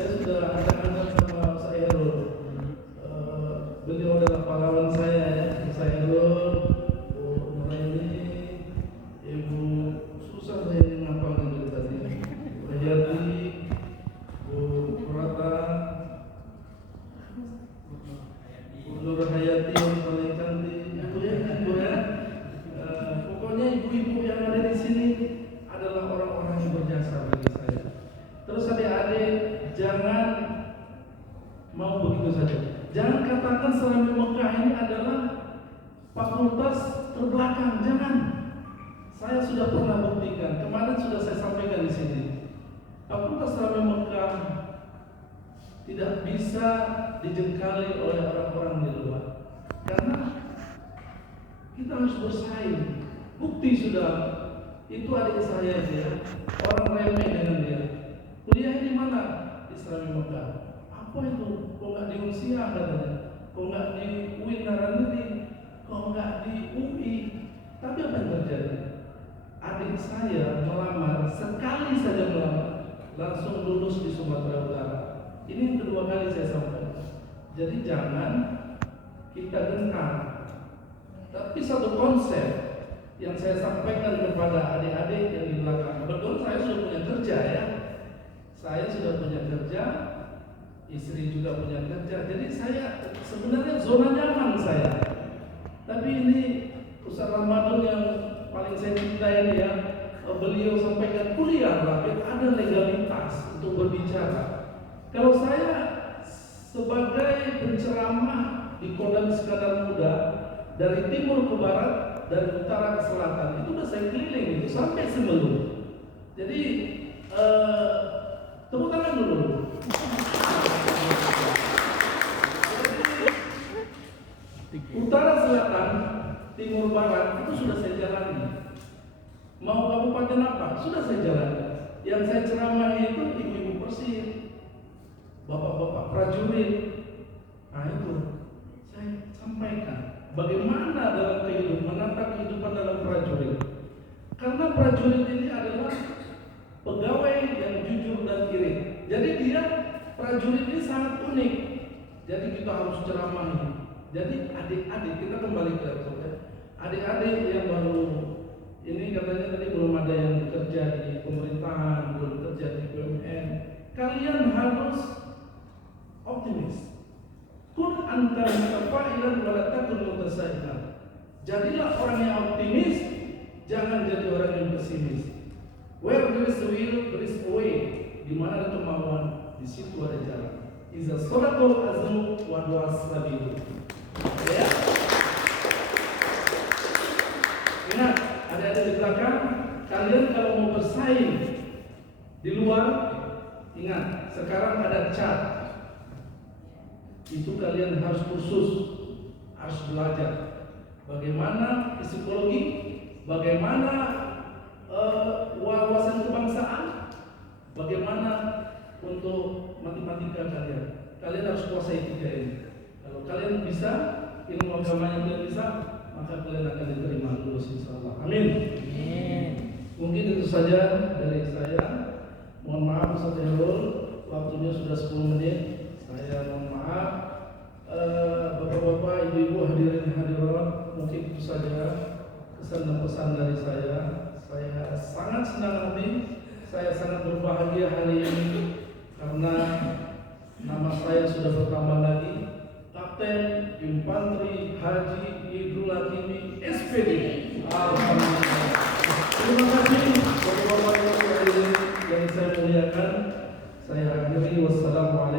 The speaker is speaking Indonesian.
saya sudah ancang-ancang sama saya Herul. Beliau adalah pahlawan saya ya, saya Herul, Bu Nuraini, Ibu susah saya ini ngapalin dari tadi, Bu Hayati, Bu Purata, Bu Nur Hayati yang paling cantik, Ibu ya, Ibu ya. Pokoknya ibu-ibu yang ada di sini adalah orang-orang yang berjasa bagi saya. Terus adik-adik, jangan mau begitu saja. Jangan katakan Serambi Mekah ini adalah fakultas terbelakang. Jangan. Saya sudah pernah buktikan. Kemarin sudah saya sampaikan di sini. Fakultas Serambi Mekah tidak bisa dijengkali oleh orang-orang di luar. Karena kita harus bersaing. Bukti sudah. Itu adik saya dia. Orang remeh dengan dia. Kuliah di mana? Di Serambi Mekah. Apa itu? Kok nggak di Unsia katanya? Kok nggak di UIN Naraniti? Kok nggak di UI? Tapi apa yang terjadi? Adik saya melamar, sekali saja melamar, langsung lulus di Sumatera Utara. Ini yang kedua kali saya sampaikan. Jadi jangan kita gentar. Tapi satu konsep yang saya sampaikan kepada adik-adik yang di belakang. Betul, saya sudah punya kerja ya. Saya sudah punya kerja, istri juga punya kerja. Jadi saya sebenarnya zona nyaman saya. Tapi ini Ustaz Ramadan yang paling saya cintai ya, beliau sampaikan kuliah Rabbit ada legalitas untuk berbicara. Kalau saya sebagai penceramah di Kodam Iskandar Muda dari timur ke barat, dari utara ke selatan, itu udah saya keliling itu sampai Semeru. Jadi tepuk tangan dulu. Utara, selatan, timur, barat itu sudah saya jalani. Mau kabupaten apa? Sudah saya jalani. Yang saya ceramahi itu ibu-ibu Persir, bapak-bapak prajurit. Nah itu saya sampaikan bagaimana dalam kehidupan, menata kehidupan dalam prajurit. Karena prajurit ini adalah pegawai yang jujur dan irit. Jadi dia prajurit ini sangat unik. Jadi kita harus ceramahi. Jadi adik-adik kita kembali ke adik-adik yang baru ini katanya tadi belum ada yang bekerja di pemerintahan, belum bekerja di BUMN. Kalian harus optimis. Kun anta mutafailan wa la takun mutasailan. Jadilah orang yang optimis, jangan jadi orang yang pesimis. Where there is a will, there is a way. Di mana ada kemauan, di situ ada jalan. Iza sadaqal azmu wa du'as sabilu. Ya. Ingat, ada di belakang, kalian kalau mau bersaing di luar, ingat, sekarang ada chat. Itu kalian harus kursus, harus belajar bagaimana psikologi, bagaimana wawasan kebangsaan, bagaimana untuk matematika kalian. Kalian harus kuasai 3 ini. Kalau kalian bisa, ilmu agamanya kalian bisa, maka kalian akan diterima lulus insyaallah. Amin. Mungkin itu saja dari saya. Mohon maaf Ustaz Herul, waktunya sudah 10 menit. Saya mohon maaf. Bapak-bapak, ibu-ibu hadirin hadirat, mungkin itu saja kesan dan pesan dari saya. Saya sangat senang hati, saya sangat berbahagia hari ini karena nama saya sudah bertambah lagi, Kapten Infanteri Haji Idrul Hakimi SPD. Alhamdulillah. Terima kasih bapak-bapak yang saya muliakan. Saya akhiri, wassalamualaikum.